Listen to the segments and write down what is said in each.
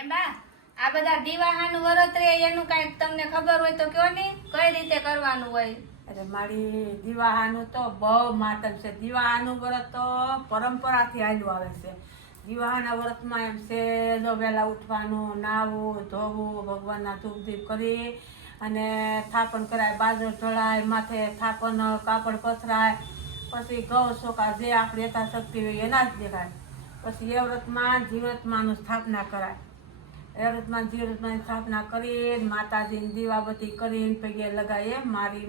હે બા આ બધા દીવાહાનું વ્રત રે એનું કાંઈક તમને ખબર હોય તો કયો ને કઈ રીતે કરવાનું હોય? અરે મારી દીવાહાનું તો બહુ માતમ છે. દીવાહાનું વ્રત તો પરંપરાથી હાલ્યું આવે છે. દીવાહાના વ્રતમાં એમ છે જો વહેલા ઉઠવાનું, નાહવું, ધોવું, ભગવાનના ધૂપ દીપ કરી અને થાપણ કરાય, બાજર ઢળાય, માથે થાપણ કાપડ પથરાય, પછી ઘઉં ચોખા જે આપણી યથાશક્તિ હોય એના જ દેખાય. પછી એ વ્રતમાં જીવ્રતમાનું સ્થાપના કરાય. એ વ્રતમાં જીવ્રતમાની સ્થાપના કરીને માતાજીની દીવાબત્તી કરીને પગે લગાવીએ. મારી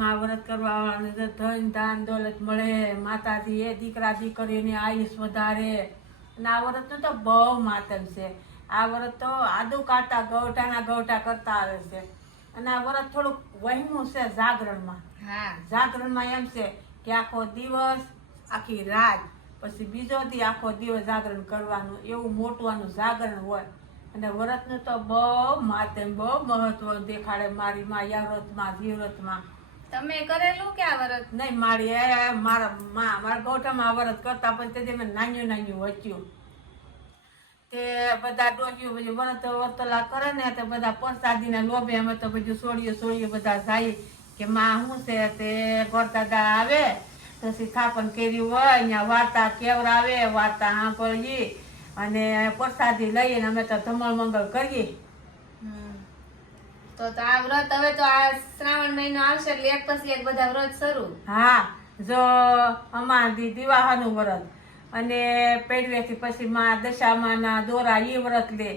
માં વ્રત કરવા વાળાને ધન ધાન દોલત મળે, માતાજી એ દીકરા દીકરીને આયુષ વધારે. અને આ વ્રતનું તો બહુ માતમ છે. આ વ્રત તો આદુ કાઢતા ગૌઠા કરતા આવે છે. અને આ વ્રત થોડુંક વહેમું છે જાગરણમાં. જાગરણમાં એમ છે કે આખો દિવસ આખી રાત પછી બીજો દી આખો દિવસ જાગરણ કરવાનું, એવું મોટું આનું જાગરણ હોય. અને વ્રતનું તો બહુ માતમ, બહુ મહત્વ દેખાડે મારી માં યા વ્રતમાં જીવ્રતમાં. તમે કરેલું કે આ વ્રત? નહીં, મારા ગૌઠામાં આ વ્રત કરતા, પછી તેથી મેં નાન્યું વચ્યું તે બધા ડોહ્યું બધું વર્તલા કરે ને તે બધા પ્રસાદીને લોભે અમે તો બધું સોળીએ બધા જાય કે માં શું છે તે ગોરદાદા આવે પછી થાપણ કર્યું હોય અહીંયા વાર્તા કેવરાવે, વાર્તા સાંભળીએ અને પ્રસાદી લઈને અમે તો ધમણ મંગળ કરીએ. તો આ વ્રત હવે તો આ શ્રાવણ મહિનો આવશે એટલે એક પછી એક બધા વ્રત શરૂ. હા, જો અમારી દીવાહાનું વ્રત અને પેડવેથી પછી માં દશામાના દોરા એ વ્રત લે.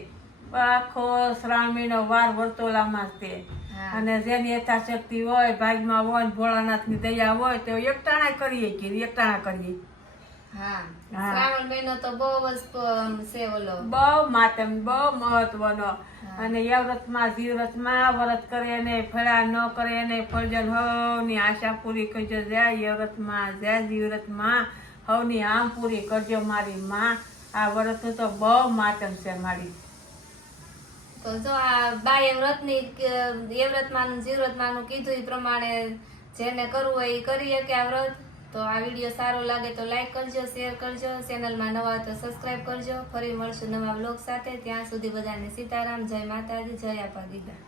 આખો શ્રાવણ મહિનો વાર વર્તોલામાં જ તે. અને જેની યથાશક્તિ હોય, ભાગમાં હોય, ભોળાનાથની દયા હોય તો એકટાણા કરીએ. શ્રાવણ મહિનો તો બહુ જ છે ઓલો બહુ માતમ, બહુ મહત્વનો. અને એ વ્રતમાં જીવ્રતમાં વ્રત કરે ને ફળા ન કરે ને ફળજલ હવની આશા પૂરી કરજો. જય વ્રતમાં, જય જીવ્રતમાં, હવની આમ પૂરી કરજો મારી માં. આ વ્રતનું તો બહુ માતમ છે મારી. તો જો આ બાએ વ્રતની એ વ્રતમાનું જીવ્રતમાનું કીધું એ પ્રમાણે જેને કરવું હોય એ કરી શકે આ વ્રત. તો આ વિડીયો સારો લાગે તો લાઈક કરજો, શેર કરજો, ચેનલમાં નવા હોય તો સબસ્ક્રાઈબ કરજો. ફરી મળશું નવા વ્લોગ સાથે. ત્યાં સુધી બધાને સીતારામ, જય માતાજી, જય આપા દીદા.